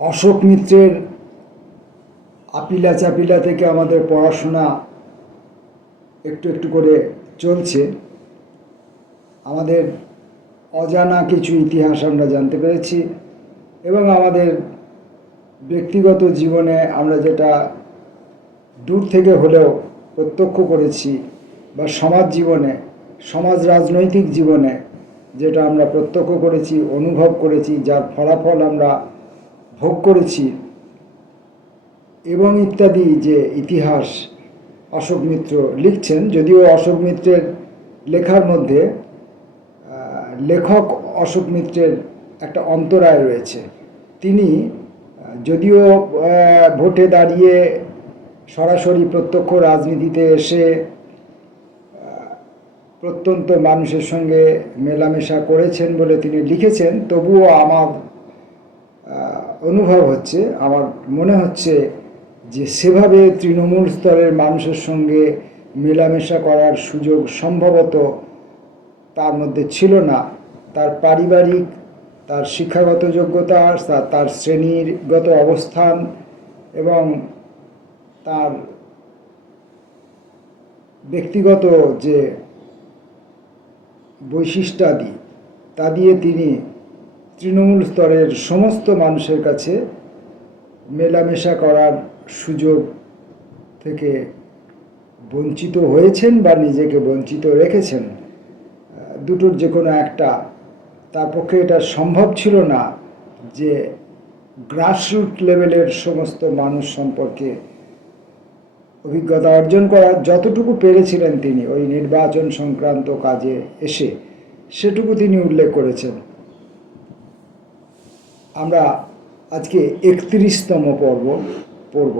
অশোক মিত্রের আপিলা চাপিলা থেকে আমাদের পড়াশোনা একটু একটু করে চলছে। আমাদের অজানা কিছু ইতিহাস আমরা জানতে পেরেছি এবং আমাদের ব্যক্তিগত জীবনে আমরা যেটা দূর থেকে হলেও প্রত্যক্ষ করেছি বা সমাজ রাজনৈতিক জীবনে যেটা আমরা প্রত্যক্ষ করেছি, অনুভব করেছি, যার ফলাফল আমরা ভোগ করেছি এবং ইত্যাদি যে ইতিহাস অশোক মিত্র লিখছেন। যদিও অশোক মিত্রের লেখার মধ্যে লেখক অশোক মিত্রের একটা অন্তরায় রয়েছে। তিনি যদিও ভোটে দাঁড়িয়ে সরাসরি প্রত্যক্ষ রাজনীতিতে এসে প্রত্যন্ত মানুষের সঙ্গে মেলামেশা করেছেন বলে তিনি লিখেছেন, তবুও আমার অনুভব হচ্ছে, আমার মনে হচ্ছে যে সেভাবে তৃণমূল স্তরের মানুষের সঙ্গে মেলামেশা করার সুযোগ সম্ভবত তার মধ্যে ছিল না। তার পারিবারিক, তার শিক্ষাগত যোগ্যতা, তার শ্রেণীগত অবস্থান এবং তার ব্যক্তিগত যে বৈশিষ্ট্যাদি, তা দিয়ে তিনি তৃণমূল স্তরের সমস্ত মানুষের কাছে মেলামেশা করার সুযোগ থেকে বঞ্চিত হয়েছেন বা নিজেকে বঞ্চিত রেখেছেন। দুটোর যে কোনো একটা। তার পক্ষে এটা সম্ভব ছিল না যে গ্রাসরুট লেভেলের সমস্ত মানুষ সম্পর্কে অভিজ্ঞতা অর্জন করা। যতটুকু পেরেছিলেন তিনি ওই নির্বাচন সংক্রান্ত কাজে এসে, সেটুকু তিনি উল্লেখ করেছেন। আমরা আজকে 31তম পর্ব পড়ব।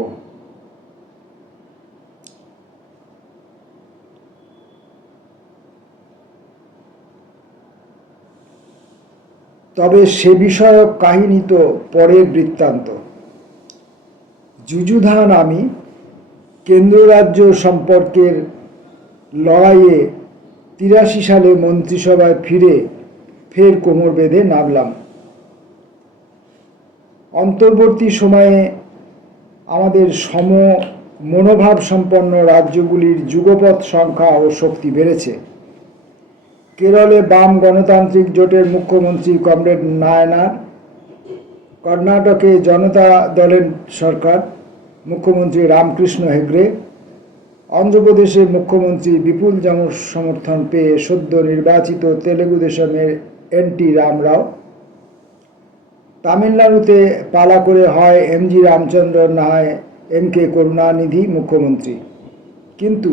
তবে সে বিষয়ক কাহিনী তো পরের বৃত্তান্ত। যুযুধান আমি কেন্দ্র রাজ্য সম্পর্কের লড়াইয়ে 83 সালে মন্ত্রিসভায় ফের কোমর বেঁধে নামলাম। অন্তর্বর্তী সময়ে আমাদের মনোভাব সম্পন্ন রাজ্যগুলির যুগপৎ সংখ্যা ও শক্তি বেড়েছে। কেরলে বাম গণতান্ত্রিক জোটের মুখ্যমন্ত্রী কমরেড নায়নার, কর্ণাটকে জনতা দলের সরকার মুখ্যমন্ত্রী রামকৃষ্ণ হেগড়ে, অন্ধ্রপ্রদেশে মুখ্যমন্ত্রী বিপুল সমর্থন পেয়ে সদ্য নির্বাচিত তেলেগু দেশমের এনটি রামরাও, তামিলনাড়ুতে পালা করে হয় এমজি রামচন্দ্রন না হয় এমকে করুণানিধি মুখ্যমন্ত্রী। কিন্তু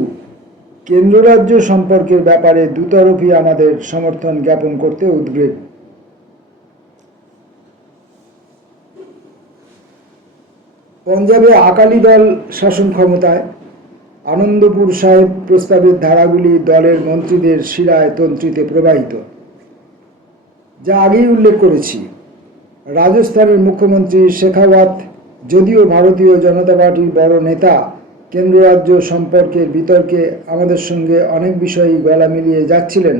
কেন্দ্র রাজ্য সম্পর্কের ব্যাপারে দুতরফই আমাদের সমর্থন জ্ঞাপন করতে উদ্গ্রীব। পঞ্জাবে আকালি দল শাসন ক্ষমতায়। আনন্দপুর সাহেব প্রস্তাবের ধারাগুলি দলের মন্ত্রীদের শিরায় তন্ত্রীতে প্রবাহিত। যা আগেই উল্লেখ করেছি, রাজস্থানের মুখ্যমন্ত্রী শেখাওয়াত যদিও ভারতীয় জনতা পার্টির বড় নেতা, কেন্দ্র রাজ্য সম্পর্কের বিতর্কে আমাদের সঙ্গে অনেক বিষয়ই গলা মিলিয়ে যাচ্ছিলেন।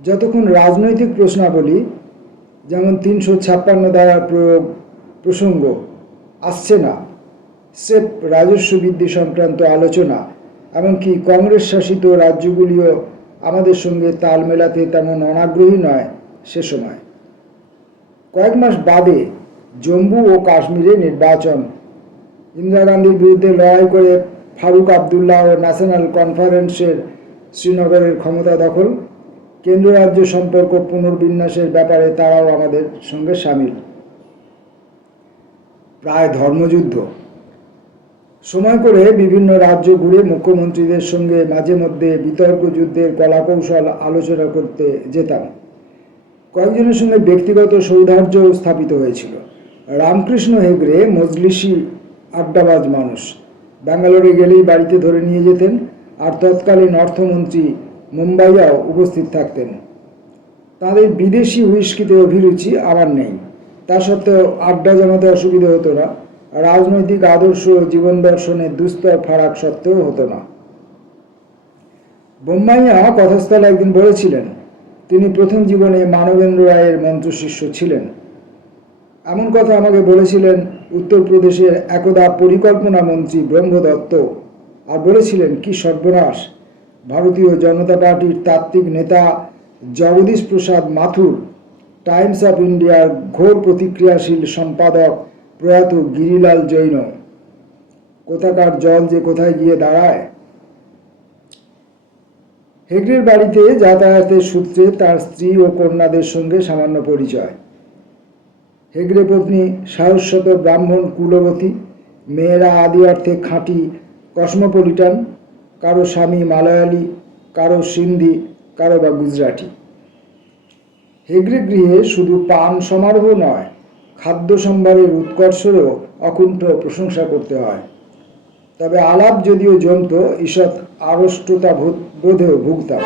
যতক্ষণ রাজনৈতিক প্রশ্নাবলী যেমন 356 ধারার প্রসঙ্গ আসছে না, স্রেফ রাজস্ব বৃদ্ধি সংক্রান্ত আলোচনা, এমনকি কংগ্রেস শাসিত রাজ্যগুলিও আমাদের সঙ্গে তাল মেলাতে তেমন অনাগ্রহী নয়। সে সময় কয়েক মাস বাদে জম্মু ও কাশ্মীরে নির্বাচন, ইন্দিরা গান্ধীর বিরুদ্ধে লড়াই করে ফারুক আবদুল্লাহ ও ন্যাশনাল কনফারেন্সের শ্রীনগরের ক্ষমতা দখল, কেন্দ্র রাজ্য সম্পর্ক পুনর্বিন্যাসের ব্যাপারে তারাও আমাদের সঙ্গে সামিল। প্রায় ধর্মযুদ্ধ। সময় করে বিভিন্ন রাজ্য ঘুরে মুখ্যমন্ত্রীদের সঙ্গে মাঝে মধ্যে বিতর্ক যুদ্ধের কলাকৌশল আলোচনা করতে যেতাম। কয়েকজনের সঙ্গে ব্যক্তিগত সৌহার্দ্য স্থাপিত হয়েছিল। রামকৃষ্ণ হেগড়ে মজলিসি আড্ডাবাজ মানুষ, ব্যাঙ্গালোরে গেলেই বাড়িতে ধরে নিয়ে যেতেন, আর তৎকালীন অর্থমন্ত্রী মুম্বাইয়াও উপস্থিত থাকতেন। তাদের বিদেশি হুইস্কিতে অভিরুচি আমার নেই, তা সত্ত্বেও আড্ডা জমাতে অসুবিধা হতো না। রাজনৈতিক আদর্শ ও জীবন দর্শনের দুস্তর ফারাক সত্ত্বেও হতো না। বোম্বাইয়া কথাস্থলে একদিন বলেছিলেন তিনি প্রথম জীবনে মানবেন্দ্র রায়ের মন্ত্রশিষ্য ছিলেন। এমন কথা আমাকে বলেছিলেন উত্তরপ্রদেশের একদা পরিকল্পনা মন্ত্রী ব্রহ্মদত্ত। আর বলেছিলেন, কি সর্বনাশ, ভারতীয় জনতা পার্টির তাত্ত্বিক নেতা জগদীশ প্রসাদ মাথুর, টাইমস অফ ইন্ডিয়ার ঘোর প্রতিক্রিয়াশীল সম্পাদক প্রয়াত গিরিলাল জৈন, কোথাকার জল যে কোথায় গিয়ে দাঁড়ায়। হেগড়ের বাড়িতে যাতায়াতের সূত্রে তার স্ত্রী ও কন্যাদের সঙ্গে সামান্য পরিচয়। হেগড়ে পত্নী সারস্বত ব্রাহ্মণ কুলবতী, মেয়েরা আদি অর্থে খাঁটি কসমোপলিটান, কারো স্বামী মালয়ালি, কারো সিন্ধি, কারো বা গুজরাটি। হেগড়ে গৃহে শুধু পান সমারোহ নয়, খাদ্য সম্ভারের উৎকর্ষেরও অকুণ্ঠ প্রশংসা করতে হয়। তবে আলাপ যদিও জমত, ঈষৎ আড়ষ্টতা বোধেও ভুগতাম।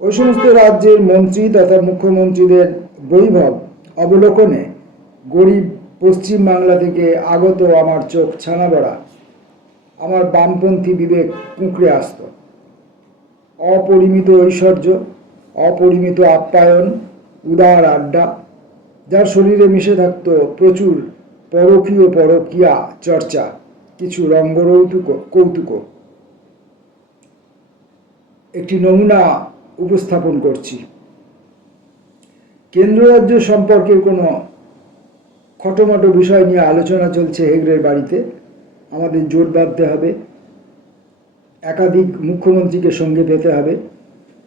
ওই সমস্ত রাজ্যের মন্ত্রী তথা মুখ্যমন্ত্রীদের বৈভব অবলোকনে গরিব পশ্চিম বাংলা থেকে আগত আমার চোখ ছানা বড়া, আমার বামপন্থী বিবেক কুঁকড়ে আসত। অপরিমিত ঐশ্বর্য, অপরিমিত আপ্যায়ন, উদার আড্ডা, যার শরীরে মিশে থাকত প্রচুর পরকীয় পরকীয়া চর্চা, কিছু কৌতুক। একটি নমুনা উপস্থাপন করছি। কেন্দ্র রাজ্য সম্পর্কের কোনো খটোমটো বিষয় নিয়ে আলোচনা চলছে হেগড়ের বাড়িতে। আমাদের জোট বাঁধতে হবে, একাধিক মুখ্যমন্ত্রীকে সঙ্গে পেতে হবে।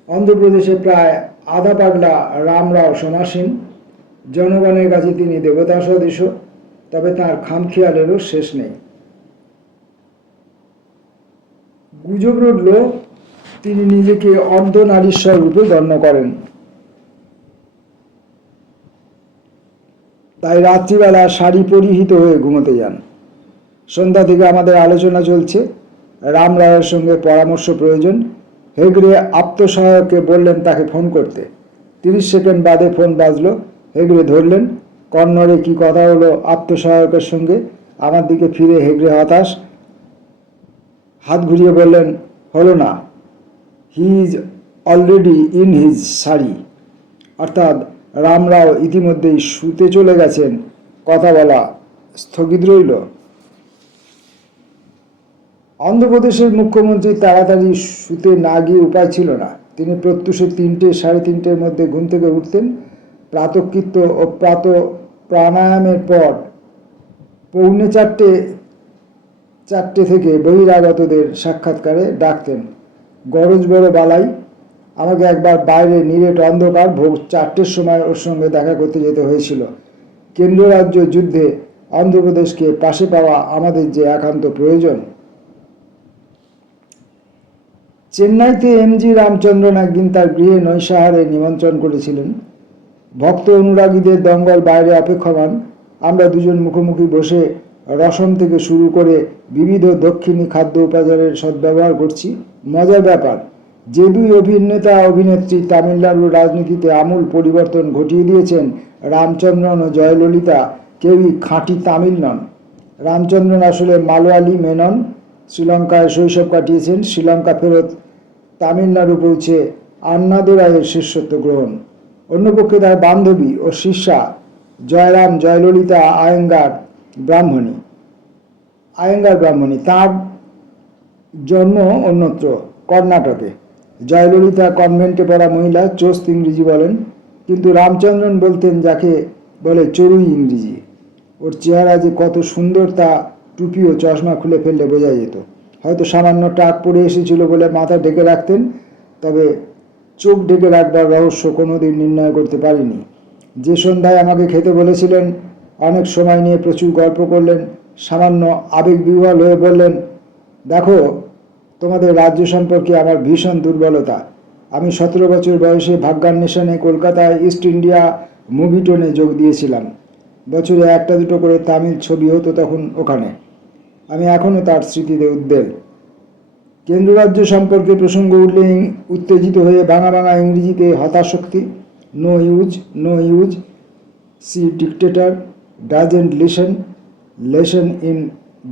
অন্ধ্রপ্রদেশে প্রায় আধা পাগলা রামরাও সমাসীন, জনগণের কাছে তিনি দেবতা সদৃশ, তবে তাঁর খামখেয়ালেরও শেষ নেই। গুজব রটল তিনি নিজেকে অর্ধনারীশ্বর রূপে গণ্য করেন, তাই রাত্রিবেলা শাড়ি পরিহিত হয়ে ঘুমোতে যান। সন্ধ্যা থেকে আমাদের আলোচনা চলছে, রাম রায়ের সঙ্গে পরামর্শ প্রয়োজন। হেগড়ে আপ্তসহায়ককে বললেন তাকে ফোন করতে। 30 সেকেন্ড বাদে ফোন বাজলো। হেগড়ে ধরলেন। কন্নড়ে কি কথা হলো আপ্তসহায়কের সঙ্গে? আমার দিকে ফিরে হেগড়ে হতাশ, হাত ঘুরিয়ে বললেন, হলো না, he is already in his sari. অর্থাৎ রামরাও ইতিমধ্যেই শুতে চলে গেছেন। কথা বলা স্থগিত রইল। অন্ধ্রপ্রদেশের মুখ্যমন্ত্রী তাড়াতাড়ি শুতে না গিয়ে উপায় ছিল না। তিনি প্রত্যুষে 3টে সাড়ে 3টের মধ্যে ঘুম থেকে উঠতেন। প্রাতঃকৃত্য ও প্রাণায়ামের পর পৌনে 4টে থেকে বহিরাগতদের সাক্ষাৎকারে ডাকতেন। গরজ বড় বালাই। আমাকে একবার বাইরে নিরেট অন্ধকার ভোর 4টের সময় ওর সঙ্গে দেখা করতে যেতে হয়েছিল। কেন্দ্র রাজ্য যুদ্ধে অন্ধ্রপ্রদেশকে পাশে পাওয়া আমাদের যে একান্ত প্রয়োজন। চেন্নাইতে এমজি রামচন্দ্রন একদিন তার গৃহে নৈশাহারে নিমন্ত্রণ করেছিলেন। ভক্ত অনুরাগীদের দঙ্গল বাইরে অপেক্ষমান। আমরা দুজন মুখোমুখি বসে রসম থেকে শুরু করে বিবিধ দক্ষিণী খাদ্য উপাচারের সদ্ব্যবহার করছি। মজার ব্যাপার, যে দুই অভিনেতা অভিনেত্রী তামিলনাড়ুর রাজনীতিতে আমূল পরিবর্তন ঘটিয়ে দিয়েছেন, রামচন্দ্রন ও জয়ললিতা, কেউই খাঁটি তামিল নন। রামচন্দ্রন আসলে মালয়ালি মেনন, শ্রীলঙ্কায় শৈশব কাটিয়েছেন। শ্রীলঙ্কা ফেরত তামিলনাড়ু পৌঁছে আন্নাদুরাইয়ের শিষ্যত্ব গ্রহণ। অন্যপক্ষে তার বান্ধবী ও শিষ্যা জয়রাম জয়ললিতা আয়েঙ্গার ব্রাহ্মণী। তাঁর জন্ম অন্যত্র, কর্ণাটকে। জয়ললিতা কনভেন্টে পড়া মহিলা, চোস্ত ইংরেজি বলেন, কিন্তু রামচন্দ্রন বলতেন যাকে বলে চড়ুই ইংরেজি। ওর চেহারা যে কত সুন্দর তা টুপি ও চশমা খুলে ফেললে বোঝা যেত। হয়তো সামান্য টাক পড়ে এসেছিল বলে মাথা ঢেকে রাখতেন, তবে চোখ ঢেকে রাখবার রহস্য কোনোদিন নির্ণয় করতে পারিনি। যে সন্ধ্যায় আমাকে খেতে বলেছিলেন, অনেক সময় নিয়ে প্রচুর গল্প করলেন, সামান্য আবেগবিহ্বল হয়ে বললেন, দেখো, তোমাদের রাজ্য সম্পর্কে আমার ভীষণ দুর্বলতা। আমি 17 বছর বয়সে ভাগ্যান্বেষণে কলকাতায় ইস্ট ইন্ডিয়া মুভিটোনে যোগ দিয়েছিলাম। বছরে 1-2 করে তামিল ছবি হতো তখন ওখানে। আমি এখনও তার স্মৃতিতে উদ্বেল। কেন্দ্র রাজ্য সম্পর্কে প্রসঙ্গ উঠলে উত্তেজিত হয়ে ভাঙা ইংরেজিতে হতাশক্তি। No use, see dictator doesn't listen in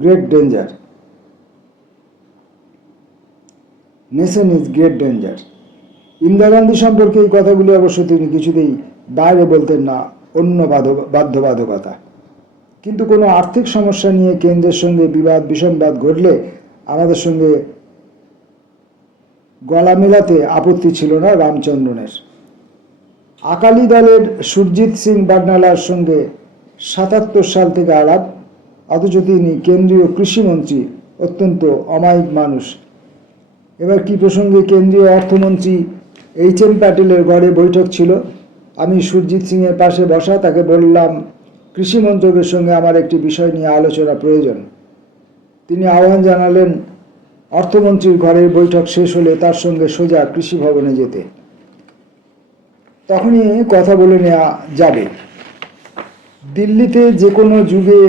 great danger, nation is great danger. Indira Gandhi সম্পর্কে এই কথাগুলি অবশ্য তিনি কিছুতেই বাইরে বলতেন না, অন্য বাধ্যবাধকতা। কিন্তু কোনো আর্থিক সমস্যা নিয়ে কেন্দ্রের সঙ্গে বিসংবাদ ঘটলে আমাদের সঙ্গে গলা মেলাতে আপত্তি ছিল না রামচন্দ্রনের। আকালি দলের সুরজিৎ সিং বার্নালার সঙ্গে ৭৭ সাল থেকে আলাপ, অথচ তিনি কেন্দ্রীয় কৃষিমন্ত্রী, অত্যন্ত অমায়িক মানুষ। এবার কি প্রসঙ্গে কেন্দ্রীয় অর্থমন্ত্রী এইচ.এম. প্যাটেলের ঘরে বৈঠক ছিল। আমি সুরজিৎ সিংয়ের পাশে বসা, তাকে বললাম কৃষি মন্ত্রকের সঙ্গে আমার একটি বিষয় নিয়ে আলোচনা প্রয়োজন। তিনি আহ্বান জানালেন অর্থমন্ত্রীর ঘরের বৈঠক শেষ হলে তার সঙ্গে সোজা কৃষি ভবনে যেতে। তখনই কথা বলে নেওয়া যাবে। দিল্লিতে যে কোনো যুগে,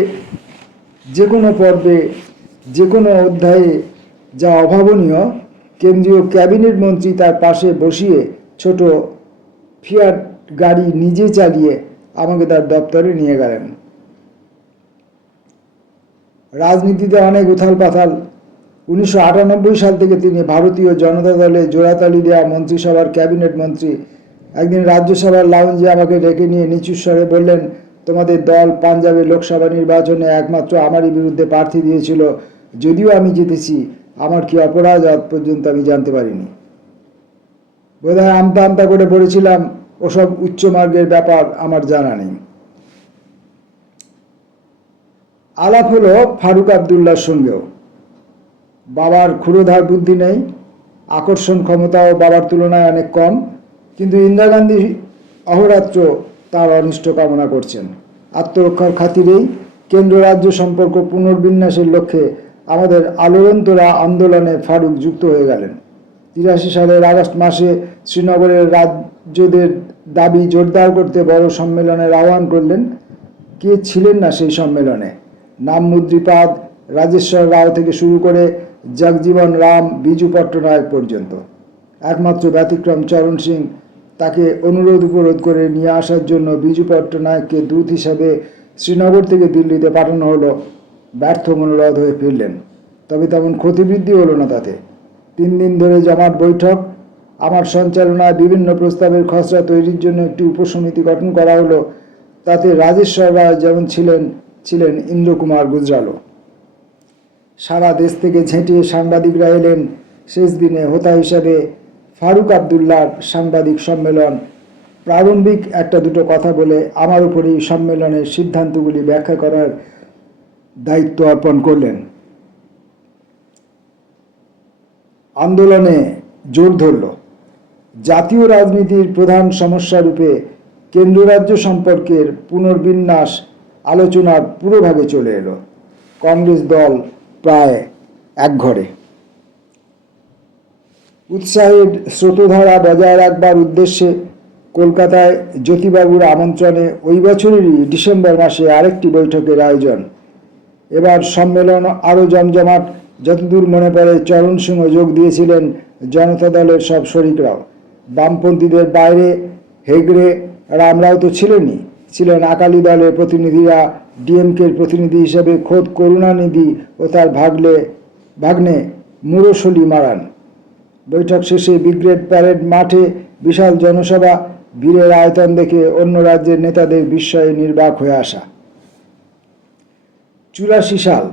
যে কোনো পর্বে, যে কোনো অধ্যায়ে যা অভাবনীয়, কেন্দ্রীয় ক্যাবিনেট মন্ত্রী তার পাশে বসিয়ে ছোট ফিয়াট গাড়ি নিজে চালিয়ে আমাকে তার দপ্তরে নিয়ে গেলেন। রাজনীতিতে অনেক উথাল পাথাল। 1998 সাল থেকে তিনি ভারতীয় জনতা দলে জোড়াতালি দেওয়া মন্ত্রিসভার ক্যাবিনেট মন্ত্রী। একদিন রাজ্যসভার লাউঞ্জে আমাকে ডেকে নিয়ে নিচু স্বরে বললেন, তোমাদের দল পাঞ্জাবে লোকসভা নির্বাচনে একমাত্র আমারই বিরুদ্ধে প্রার্থী দিয়েছিল, যদিও আমি জিতেছি। আমার কি অপরাধ আজ পর্যন্ত আমি জানতে পারিনি। বোধহয় আমতা আমতা করে বলেছিলাম, ওসব উচ্চমার্গের ব্যাপার আমার জানা নেই। আলাপ হলো ফারুক আবদুল্লার সঙ্গেও। বাবার ক্ষুরোধার বুদ্ধি নেই, আকর্ষণ ক্ষমতাও বাবার তুলনায় অনেক কম, কিন্তু ইন্দিরা গান্ধী অহোরাত্র তার অনিষ্ট কামনা করছেন। আত্মরক্ষার খাতিরেই কেন্দ্র রাজ্য সম্পর্ক পুনর্বিন্যাসের লক্ষ্যে আমাদের আলোড়নতোড়া আন্দোলনে ফারুক যুক্ত হয়ে গেলেন। 83 সালের আগস্ট মাসে শ্রীনগরের রাজ্যদের দাবি জোরদার করতে বড় সম্মেলনের আহ্বান করলেন। কে ছিলেন না সেই সম্মেলনে? নামমুদ্রিপাদ, রাজেশ্বর রাও থেকে শুরু করে জগজীবন রাম, বিজু পট্টনায়ক পর্যন্ত। একমাত্র ব্যতিক্রম চরণ সিং। তাকে অনুরোধ উপরোধ করে নিয়ে আসার জন্য বিজু পট্টনায়ককে দূত হিসাবে শ্রীনগর থেকে দিল্লিতে পাঠানো হলো। ব্যর্থ মনোরথ হয়ে ফিরলেন। তবে তেমন ক্ষতিবৃদ্ধি হলো না তাতে। 3 দিন ধরে জমাট বৈঠক। আমার সঞ্চালনায় বিভিন্ন প্রস্তাবের খসড়া তৈরির জন্য একটি উপসমিতি গঠন করা হলো। তাতে রাজেশ্বর রায় যেমন ছিলেন ইন্দ্র কুমার গুজরালও। সারা দেশ থেকে ঝেঁটিয়ে সাংবাদিকরা এলেন। শেষ দিনে হোতা হিসাবে ফারুক আবদুল্লার সাংবাদিক সম্মেলন। প্রারম্ভিক একটা দুটো কথা বলে আমার উপরেই সম্মেলনের সিদ্ধান্তগুলি ব্যাখ্যা করার দায়িত্ব অর্পণ করলেন। আন্দোলনে জোর ধরল। জাতীয় রাজনীতির প্রধান সমস্যা রূপে কেন্দ্র রাজ্য সম্পর্কের পুনর্বিন্যাস আলোচনার পুরোভাগে চলে এলো। কংগ্রেস দল প্রায় একঘরে। উৎসাহের স্রোতধারা বজায় রাখবার উদ্দেশ্যে কলকাতায় জ্যোতিবাবুর আমন্ত্রণে ওই বছরেরই ডিসেম্বর মাসে আরেকটি বৈঠকের আয়োজন। এবার সম্মেলন আরও জমজমাট। যতদূর মনে পড়ে চরণ সিংহ যোগ দিয়েছিলেন, জনতা দলের সব শরিকরাও। বামপন্থীদের বাইরে হেগড়ে রামরাও তো ছিলেনই, ছিলেন আকালি দলের প্রতিনিধিরা, ডিএমকের প্রতিনিধি হিসেবে খোদ করুণানিধি ও তার ভাগ্নে মুরশলি মারান। বৈঠক শেষে ব্রিগেড প্যারেড মাঠে বিশাল জনসভা। বীরের আয়তন দেখে অন্য রাজ্যের নেতাদের বিস্ময়ে নির্বাক হয়ে আসা। 84 সাল।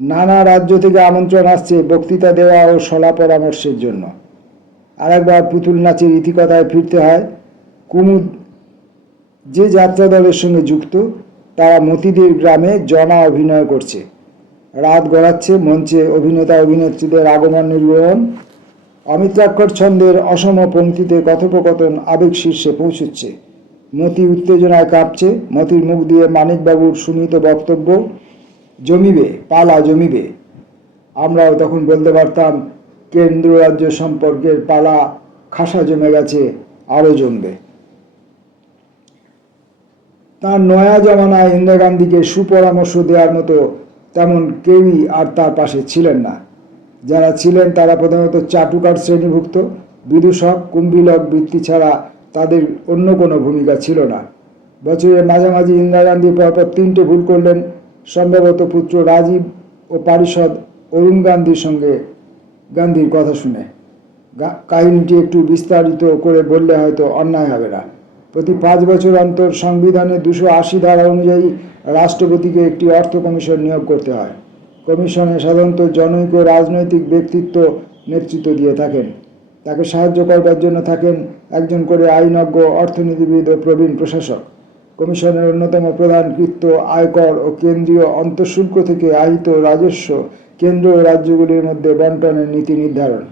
নানা রাজ্য থেকে আমন্ত্রণ আসছে বক্তৃতা দেওয়া ও সলা পরামর্শের জন্য। আরেকবার পুতুল নাচের ইতিকথায় ফিরতে হয়। কুমুদ যে যাত্রা দলের সঙ্গে যুক্ত, তারা মতিদের গ্রামে জনা অভিনয় করছে। রাত গড়াচ্ছে, মঞ্চে অভিনেতা অভিনেত্রীদের আগমন নির্গমন। অমিত্রাক্ষর ছন্দের অসম পংক্তিতে কথোপকথন আবেগ শীর্ষে পৌঁছচ্ছে। মতি উত্তেজনায় কাঁপছে। মতির মুখ দিয়ে মানিকবাবুর সুনীত বক্তব্য, জমিবে, পালা জমিবে। আমরাও তখন বলতে পারতাম, কেন্দ্র রাজ্য সম্পর্কের পালা খাসা জমে গেছে, আরও জমবে। তার নয়া জমানায় ইন্দিরা গান্ধীকে সুপরামর্শ দেওয়ার মতো তেমন কেউই আর তার পাশে ছিলেন না। যারা ছিলেন তারা প্রধানত চাটুকার শ্রেণীভুক্ত, বিদূষক, কুম্ভিলক বৃত্তি ছাড়া তাদের অন্য কোনো ভূমিকা ছিল না। বছরের মাঝামাঝি ইন্দিরা গান্ধী পরপর 3টে ভুল করলেন, সম্ভবত পুত্র রাজীব ও পারিষদ অরুণ গান্ধীর কথা শুনে। কাহিনীটি একটু বিস্তারিত করে বললে হয়তো অন্যায় হবে না। প্রতি 5 বছর অন্তর সংবিধানের 280 ধারা অনুযায়ী রাষ্ট্রপতিকে একটি অর্থ কমিশন নিয়োগ করতে হয়। কমিশনে সাধারণত জনৈক রাজনৈতিক ব্যক্তিত্ব নেতৃত্ব দিয়ে থাকেন। তাকে সাহায্য করবার জন্য থাকেন একজন করে আইনজ্ঞ, অর্থনীতিবিদ ও প্রবীণ প্রশাসক। কমিশনের অন্যতম প্রধান কৃত্য আয়কর ও কেন্দ্রীয় অন্তঃশুল্ক থেকে আহিত রাজস্ব কেন্দ্র ও রাজ্যগুলির মধ্যে বন্টনের নীতি নির্ধারণ।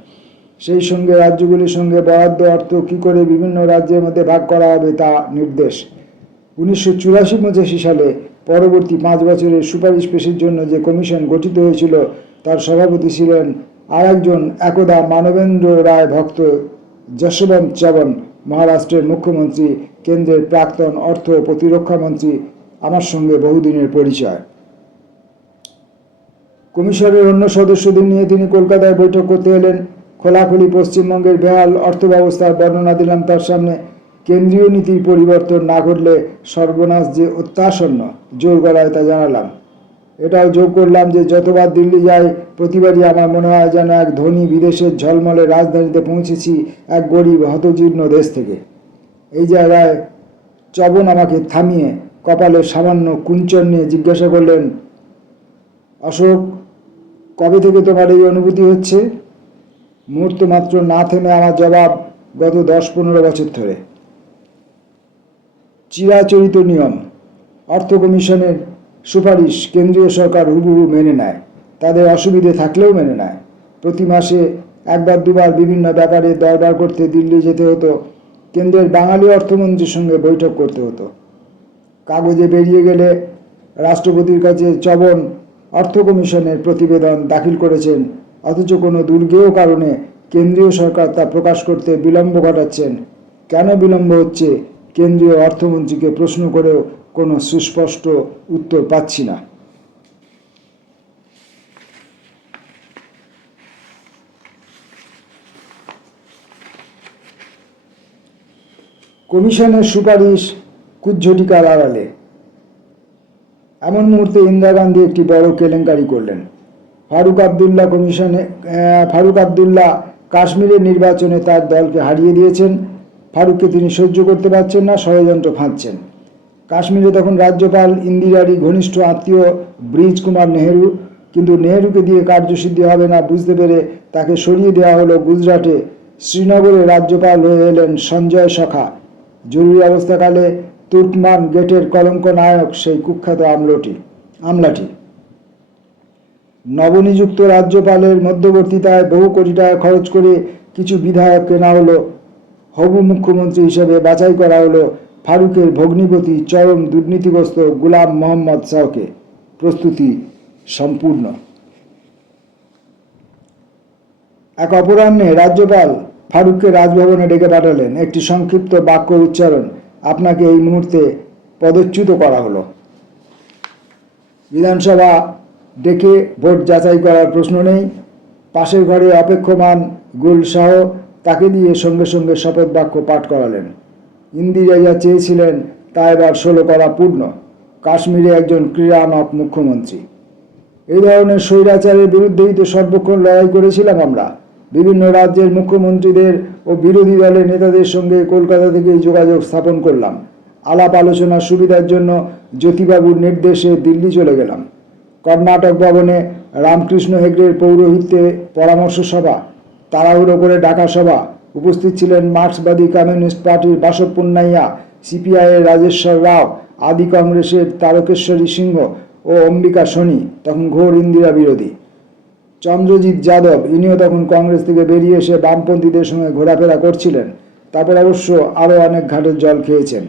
সেই সঙ্গে রাজ্যগুলির সঙ্গে বরাদ্দ অর্থ কী করে বিভিন্ন রাজ্যের মধ্যে ভাগ করা হবে তা নির্দেশ। 1984-85 সালে পরবর্তী 5 বছরের সুপারিশ পেশের জন্য যে কমিশন গঠিত হয়েছিল তার সভাপতি ছিলেন আর একজন একদা মানবেন্দ্র রায় ভক্ত যশবন্ত চবন, মহারাষ্ট্রের মুখ্যমন্ত্রী, কেন্দ্রের প্রাক্তন অর্থ ও প্রতিরক্ষা মন্ত্রী। আমার সঙ্গে বহুদিনের পরিচয়। কমিশনের অন্য সদস্যদের নিয়ে তিনি কলকাতায় বৈঠক করতে এলেন। খোলাখুলি পশ্চিমবঙ্গের বেহাল অর্থব্যবস্থার বর্ণনা দিলাম তার সামনে। কেন্দ্রীয় নীতির পরিবর্তন না ঘটলে সর্বনাশ যে অত্যাসন্ন, জোর গলায় তা জানালাম। এটাও যোগ করলাম যে যতবার দিল্লি যাই প্রতিবারই আমার মনে হয় যেন এক ধনী বিদেশের ঝলমলে রাজধানীতে পৌঁছেছি এক গরিব হতজীর্ণ দেশ থেকে। এই জায়গায় চবন আমাকে থামিয়ে কপালে সামান্য কুঞ্চন নিয়ে জিজ্ঞাসা করলেন, অশোক, কবে থেকে তোমার এই অনুভূতি হচ্ছে? মুহূর্ত মাত্র না থেমে আমার জবাব, গত 10-15 বছর ধরে। চিরাচরিত নিয়ম, অর্থ কমিশনের সুপারিশ কেন্দ্রীয় সরকার হুবহু মেনে নেয়, তাদের অসুবিধে থাকলেও মেনে নেয়। প্রতি মাসে 1-2 বার বিভিন্ন ব্যাপারে দরবার করতে দিল্লি যেতে হতো। কেন্দ্রের বাঙালি অর্থমন্ত্রীর সঙ্গে বৈঠক করতে হতো। কাগজে বেরিয়ে গেলে রাষ্ট্রপতির কাছে চবন অর্থ কমিশনের প্রতিবেদন দাখিল করেছেন, অথচ কোনো দুর্গেয় কারণে কেন্দ্রীয় সরকার তা প্রকাশ করতে বিলম্ব ঘটাচ্ছেন। কেন বিলম্ব হচ্ছে কেন্দ্রীয় অর্থমন্ত্রীকে প্রশ্ন করেও কোনো সুস্পষ্ট উত্তর পাচ্ছি না। কমিশনের সুপারিশ কুজ্ঝটিকার আড়ালে। এমন মুহূর্তে ইন্দিরা গান্ধী একটি বড় কেলেঙ্কারি করলেন। ফারুক আবদুল্লাহ কাশ্মীরের নির্বাচনে তার দলকে হারিয়ে দিয়েছেন। ফারুককে তিনি সহ্য করতে পারছেন না, ষড়যন্ত্র ফাঁদছেন। কাশ্মীরে তখন রাজ্যপাল ইন্দিরারই ঘনিষ্ঠ আত্মীয় ব্রিজ কুমার নেহেরু, কিন্তু নেহেরুকে দিয়ে কার্যসিদ্ধি হবে না বুঝতে পেরে তাকে সরিয়ে দেওয়া হলো গুজরাটে। শ্রীনগরে রাজ্যপাল হয়ে এলেন সঞ্জয় সখা। জরুরি অবস্থাকালে তুর্কমান গেটের কলঙ্ক নায়ক সেই কুখ্যাত আমলাটি। নবনিযুক্ত রাজ্যপালের মধ্যবর্তীতায় বহু কোটি টাকা খরচ করে কিছু বিধায়ক কেনা হলো। হবু মুখ্যমন্ত্রী হিসেবে বাছাই করা হলো ফারুকের ভগ্নিপতি চরম দুর্নীতিগ্রস্ত গুলাম মোহাম্মদ শাহকে। প্রস্তুতি সম্পূর্ণ। এক অপরাহ্নে রাজ্যপাল ফারুককে রাজভবনে ডেকে পাঠালেন। একটি সংক্ষিপ্ত বাক্য উচ্চারণ, আপনাকে এই মুহূর্তে পদচ্যুত করা হলো। বিধানসভা ডেকে ভোট যাচাই করার প্রশ্ন নেই। পাশের ঘরে অপেক্ষমান গুল শাহ, তাকে দিয়ে সঙ্গে সঙ্গে শপথ বাক্য পাঠ করালেন। ইন্দিরা যা চেয়েছিলেন তা এবার 16 করা পূর্ণ। কাশ্মীরে একজন ক্রীড়ানক মুখ্যমন্ত্রী। এই ধরনের স্বৈরাচারের বিরুদ্ধেই তো সর্বক্ষণ লড়াই করেছিলাম আমরা। বিভিন্ন রাজ্যের মুখ্যমন্ত্রীদের ও বিরোধী দলের নেতাদের সঙ্গে কলকাতা থেকেই যোগাযোগ স্থাপন করলাম। আলাপ আলোচনার সুবিধার জন্য জ্যোতিবাবুর নির্দেশে দিল্লি চলে গেলাম। কর্ণাটক ভবনে রামকৃষ্ণ হেগড়ের পৌরোহিত্যে পরামর্শ সভা, তাড়াহুড়ো করে ডাকা সভা। উপস্থিত ছিলেন মার্ক্সবাদী কমিউনিস্ট পার্টির বাসব পুন্নাইয়া, সিপিআইয়ের রাজেশ্বর রাও, আদি কংগ্রেসের তারকেশ্বরী সিংহ ও অম্বিকা সোনি, তখন ঘোর ইন্দিরা বিরোধী। চন্দ্রজিৎ যাদব, ইনিও তখন কংগ্রেস থেকে বেরিয়ে এসে বামপন্থীদের সঙ্গে ঘোরাফেরা করছিলেন। তারপর অবশ্য আরও অনেক ঘাটের জল খেয়েছেন।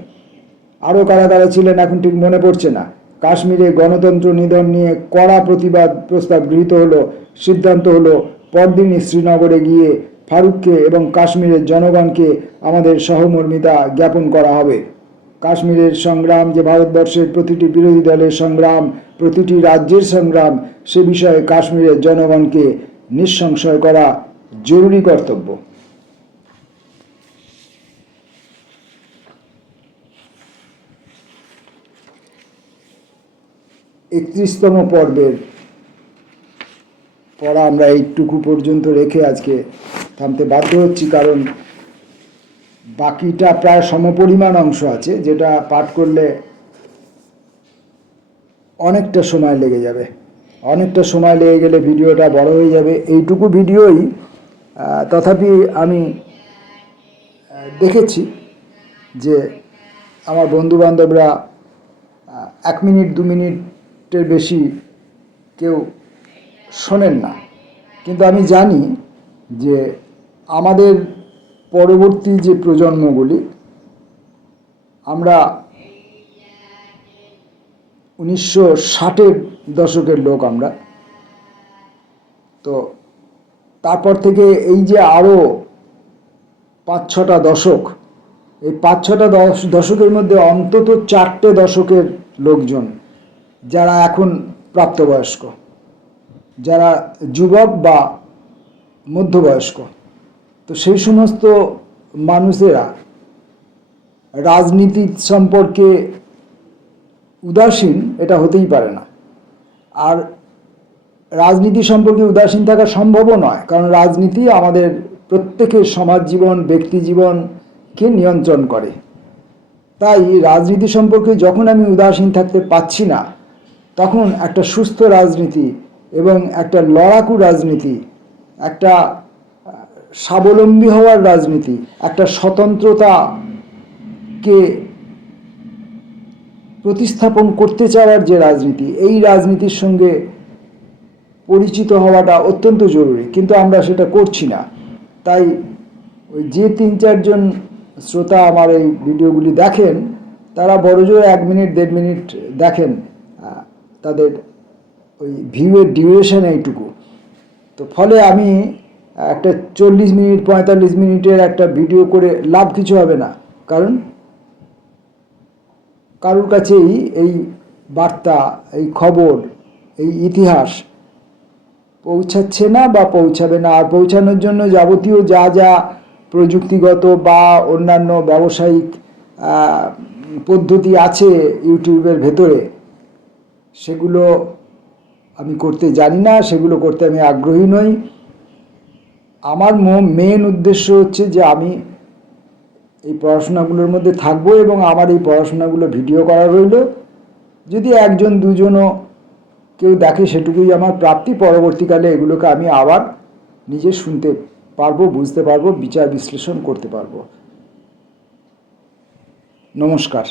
আরও কারা কারা ছিলেন এখন ঠিক মনে পড়ছে না। কাশ্মীরে গণতন্ত্র নিধন নিয়ে কড়া প্রতিবাদ প্রস্তাব গৃহীত হলো। সিদ্ধান্ত হলো পরদিনই শ্রীনগরে গিয়ে ফারুককে এবং কাশ্মীরের জনগণকে আমাদের সহমর্মিতা জ্ঞাপন করা হবে। কাশ্মীরের সংগ্রাম যে ভারতবর্ষের প্রতিটি বিরোধী দলের সংগ্রাম, প্রতিটি রাজ্যের সংগ্রাম, সে বিষয়ে কাশ্মীরের জনগণকে নিঃসংশয় করা জরুরি কর্তব্য। একত্রিশতম পর্বের পড়া আমরা এইটুকু পর্যন্ত রেখে আজকে থামতে বাধ্য হচ্ছি, কারণ বাকিটা প্রায় সমপরিমাণ অংশ আছে, যেটা পাঠ করলে অনেকটা সময় লেগে যাবে। অনেকটা সময় লেগে গেলে ভিডিওটা বড় হয়ে যাবে। এইটুকু ভিডিওই তথাপি আমি দেখেছি যে আমার বন্ধুবান্ধবরা 1 মিনিট 2 মিনিটের বেশি কেউ শোনেন না। কিন্তু আমি জানি যে আমাদের পরবর্তী যে প্রজন্মগুলি, আমরা 1960-এর দশকের লোক আমরা, তো তারপর থেকে এই যে আরও 5-6টা দশক, এই 5-6টা দশকের মধ্যে অন্তত 4টে দশকের লোকজন যারা এখন প্রাপ্তবয়স্ক, যারা যুবক বা মধ্যবয়স্ক, তো সেই সমস্ত মানুষেরা রাজনীতি সম্পর্কে উদাসীন এটা হতেই পারে না। আর রাজনীতি সম্পর্কে উদাসীন থাকা সম্ভবও নয়, কারণ রাজনীতি আমাদের প্রত্যেকের সমাজ জীবন, ব্যক্তি জীবনকে নিয়ন্ত্রণ করে। তাই রাজনীতি সম্পর্কে যখন আমি উদাসীন থাকতে পাচ্ছি না, তখন একটা সুস্থ রাজনীতি এবং একটা লড়াকু রাজনীতি, একটা স্বাবলম্বী হওয়ার রাজনীতি, একটা স্বতন্ত্রতাকে প্রতিস্থাপন করতে চাওয়ার যে রাজনীতি, এই রাজনীতির সঙ্গে পরিচিত হওয়াটা অত্যন্ত জরুরি। কিন্তু আমরা সেটা করছি না। তাই ওই যে 3-4 জন শ্রোতা আমার এই ভিডিওগুলি দেখেন, তারা বড়জোর 1 মিনিট 1.5 মিনিট দেখেন, তাদের ওই ভিউয়ের ডিউরেশন এইটুকু। তো ফলে আমি একটা 40 মিনিট 45 মিনিটের একটা ভিডিও করে লাভ কিছু হবে না, কারণ কারোর কাছেই এই বার্তা, এই খবর, এই ইতিহাস পৌঁছাচ্ছে না বা পৌঁছাবে না। আর পৌঁছানোর জন্য যাবতীয় যা যা প্রযুক্তিগত বা অন্যান্য ব্যবসায়িক পদ্ধতি আছে ইউটিউবের ভেতরে, সেগুলো আমি করতে জানি না, সেগুলো করতে আমি আগ্রহী নই। আমার মেন উদ্দেশ্য হচ্ছে যে আমি এই পড়াশোনাগুলোর মধ্যে থাকবো এবং আমার এই পড়াশোনাগুলো ভিডিও করা রইল। যদি 1জন 2জনও কেউ দেখে, সেটুকুই আমার প্রাপ্তি। পরবর্তীকালে এগুলোকে আমি আবার নিজে শুনতে পারবো, বুঝতে পারবো, বিচার বিশ্লেষণ করতে পারবো। নমস্কার।